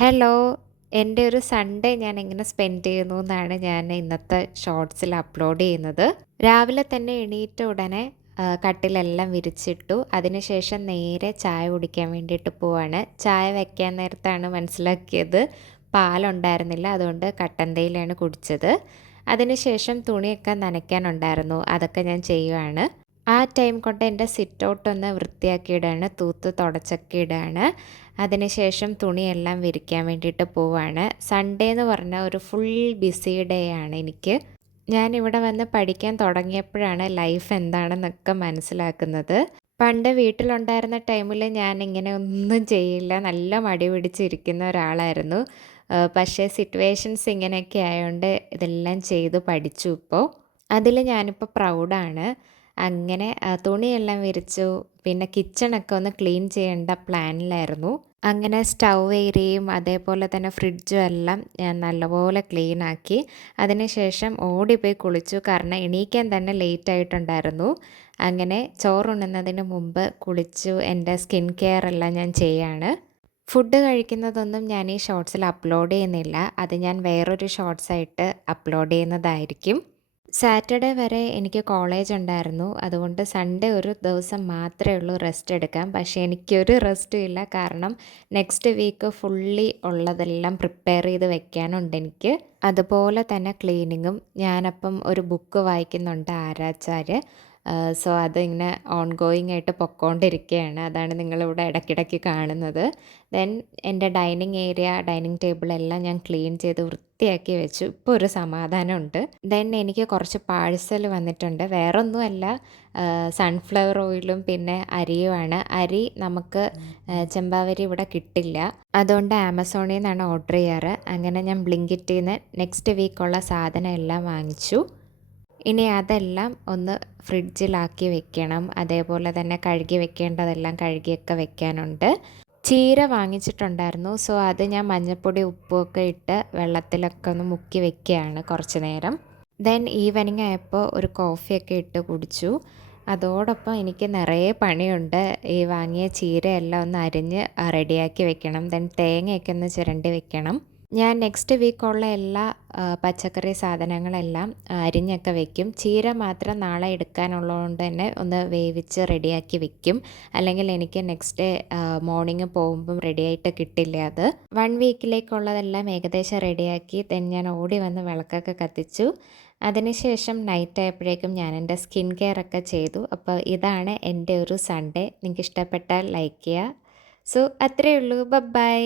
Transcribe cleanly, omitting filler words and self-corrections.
Hello. എൻ്റെ ഒരു Sunday ഞാൻ എങ്ങനെ സ്പെൻഡ് ചെയ്യുന്നു എന്നാണ് ഞാൻ ഇന്നത്തെ ഷോർട്സിൽ അപ്ലോഡ് ചെയ്യുന്നത്. രാവിലെ തന്നെ എണീറ്റ ഉടനെ കട്ടിലെല്ലാം വിരിച്ചിട്ടു. അതിനുശേഷം നേരെ ചായ കുടിക്കാൻ വേണ്ടിയിട്ട് പോവാണ്. ചായ വെക്കാൻ നേരത്താണ് മനസ്സിലാക്കിയത് പാലുണ്ടായിരുന്നില്ല. അതുകൊണ്ട് കട്ടൻ തേയിലയാണ് കുടിച്ചത്. അതിനുശേഷം തുണിയൊക്കെ നനയ്ക്കാനുണ്ടായിരുന്നു. അതൊക്കെ ഞാൻ ചെയ്യുവാണ്. ആ ടൈം കൊണ്ട് എൻ്റെ സിറ്റ് ഔട്ടൊന്ന് വൃത്തിയാക്കിയിടാണ്, തൂത്ത് തുടച്ചൊക്കെ ഇടാണ്. അതിനുശേഷം തുണിയെല്ലാം വിരിക്കാൻ വേണ്ടിയിട്ട് പോവാണ്. സൺഡേ എന്ന് പറഞ്ഞാൽ ഒരു ഫുൾ ബിസി ഡേ ആണ് എനിക്ക്. ഞാനിവിടെ വന്ന് പഠിക്കാൻ തുടങ്ങിയപ്പോഴാണ് ലൈഫ് എന്താണെന്നൊക്കെ മനസ്സിലാക്കുന്നത്. പണ്ട് വീട്ടിലുണ്ടായിരുന്ന ടൈമിൽ ഞാൻ ഇങ്ങനെ ഒന്നും ചെയ്യില്ല, നല്ല മടി പിടിച്ചിരിക്കുന്ന ഒരാളായിരുന്നു. പക്ഷേ സിറ്റുവേഷൻസ് ഇങ്ങനെയൊക്കെ ആയതുകൊണ്ട് ഇതെല്ലാം ചെയ്ത് പഠിച്ചു ഇപ്പോൾ. അതിൽ ഞാനിപ്പോൾ പ്രൗഡാണ്. അങ്ങനെ തുണിയെല്ലാം വിരിച്ചു. പിന്നെ കിച്ചണൊക്കെ ഒന്ന് ക്ലീൻ ചെയ്യേണ്ട പ്ലാനിലായിരുന്നു. അങ്ങനെ സ്റ്റൗ ഏരിയയും അതേപോലെ തന്നെ ഫ്രിഡ്ജും എല്ലാം ഞാൻ നല്ലപോലെ ക്ലീൻ ആക്കി. അതിനുശേഷം ഓടിപ്പോയി കുളിച്ചു. കാരണം എണീക്കാൻ തന്നെ ലേറ്റ് ആയിട്ടുണ്ടായിരുന്നു. അങ്ങനെ ചോറുണ്ണുന്നതിന് മുമ്പ് കുളിച്ചു. എൻ്റെ സ്കിൻ കെയർ എല്ലാം ഞാൻ ചെയ്യാണ്. ഫുഡ് കഴിക്കുന്നതൊന്നും ഞാൻ ഈ ഷോർട്സിൽ അപ്ലോഡ് ചെയ്യുന്നില്ല. അത് ഞാൻ വേറൊരു ഷോർട്സായിട്ട് അപ്ലോഡ് ചെയ്യുന്നതായിരിക്കും. സാറ്റർഡേ വരെ എനിക്ക് കോളേജ് ഉണ്ടായിരുന്നു. അതുകൊണ്ട് സൺഡേ ഒരു ദിവസം മാത്രമേ ഉള്ളൂ റെസ്റ്റ് എടുക്കാൻ. പക്ഷേ എനിക്കൊരു റെസ്റ്റും ഇല്ല. കാരണം നെക്സ്റ്റ് വീക്ക് ഫുള്ളി ഉള്ളതെല്ലാം പ്രിപ്പയർ ചെയ്ത് വെക്കാനുണ്ട് എനിക്ക്. അതുപോലെ തന്നെ ക്ലീനിങ്ങും. ഞാനപ്പം ഒരു ബുക്ക് വായിക്കുന്നുണ്ട്, ആരാച്ചാര്. സോ അതിങ്ങനെ ഓൺ ഗോയിങ് ആയിട്ട് പൊക്കോണ്ടിരിക്കുകയാണ്. അതാണ് നിങ്ങളിവിടെ ഇടയ്ക്കിടയ്ക്ക് കാണുന്നത്. ദെൻ എൻ്റെ ഡൈനിങ് ഏരിയ, ഡൈനിങ് ടേബിളെല്ലാം ഞാൻ ക്ലീൻ ചെയ്ത് വൃത്തിയാക്കി വെച്ചു. ഇപ്പോൾ ഒരു സമാധാനമുണ്ട്. ദെൻ എനിക്ക് കുറച്ച് പാഴ്സൽ വന്നിട്ടുണ്ട്. വേറൊന്നുമല്ല, സൺഫ്ലവർ ഓയിലും പിന്നെ അരിയുമാണ്. അരി നമുക്ക് ചെമ്പാവരി ഇവിടെ കിട്ടില്ല. അതുകൊണ്ട് ആമസോണിൽ നിന്നാണ് ഓർഡർ ചെയ്യാറ്. അങ്ങനെ ഞാൻ ബ്ലിങ്കിറ്റിൽ നിന്ന് നെക്സ്റ്റ് വീക്കുള്ള സാധനം എല്ലാം വാങ്ങിച്ചു. ഇനി അതെല്ലാം ഒന്ന് ഫ്രിഡ്ജിലാക്കി വെക്കണം. അതേപോലെ തന്നെ കഴുകി വെക്കേണ്ടതെല്ലാം കഴുകിയൊക്കെ വെക്കാനുണ്ട്. ചീര വാങ്ങിച്ചിട്ടുണ്ടായിരുന്നു. സോ അത് ഞാൻ മഞ്ഞൾപ്പൊടി ഉപ്പുമൊക്കെ ഇട്ട് വെള്ളത്തിലൊക്കെ ഒന്ന് മുക്കി വെക്കുകയാണ് കുറച്ച് നേരം. ദെൻ ഈവനിങ് ആയപ്പോൾ ഒരു കോഫിയൊക്കെ ഇട്ട് കുടിച്ചു. അതോടൊപ്പം എനിക്ക് നിറയെ പണിയുണ്ട്. ഈ വാങ്ങിയ ചീരയെല്ലാം ഒന്ന് അരിഞ്ഞ് റെഡിയാക്കി വെക്കണം. ദെൻ തേങ്ങയൊക്കെ ഒന്ന് ചിരണ്ടി വെക്കണം. ഞാൻ നെക്സ്റ്റ് വീക്കുള്ള എല്ലാ പച്ചക്കറി സാധനങ്ങളെല്ലാം അരിഞ്ഞൊക്കെ വെക്കും. ചീര മാത്രം നാളെ എടുക്കാനുള്ളതുകൊണ്ട് തന്നെ ഒന്ന് വേവിച്ച് റെഡിയാക്കി വെക്കും. അല്ലെങ്കിൽ എനിക്ക് നെക്സ്റ്റ് ഡേ മോർണിംഗ് പോകുമ്പം റെഡിയായിട്ട് കിട്ടില്ല അത്. 1 വീക്കിലേക്കുള്ളതെല്ലാം ഏകദേശം റെഡിയാക്കി ഞാൻ ഓടി വന്ന് വിളക്കൊക്കെ കത്തിച്ചു. അതിനുശേഷം നൈറ്റ് ആയപ്പോഴേക്കും ഞാൻ എൻ്റെ സ്കിൻ കെയർ ഒക്കെ ചെയ്തു. അപ്പോൾ ഇതാണ് എൻ്റെ ഒരു സൺഡേ. നിങ്ങൾക്ക് ഇഷ്ടപ്പെട്ടാൽ ലൈക്ക് ചെയ്യുക. സോ അത്രയേ ഉള്ളൂ. ബൈ.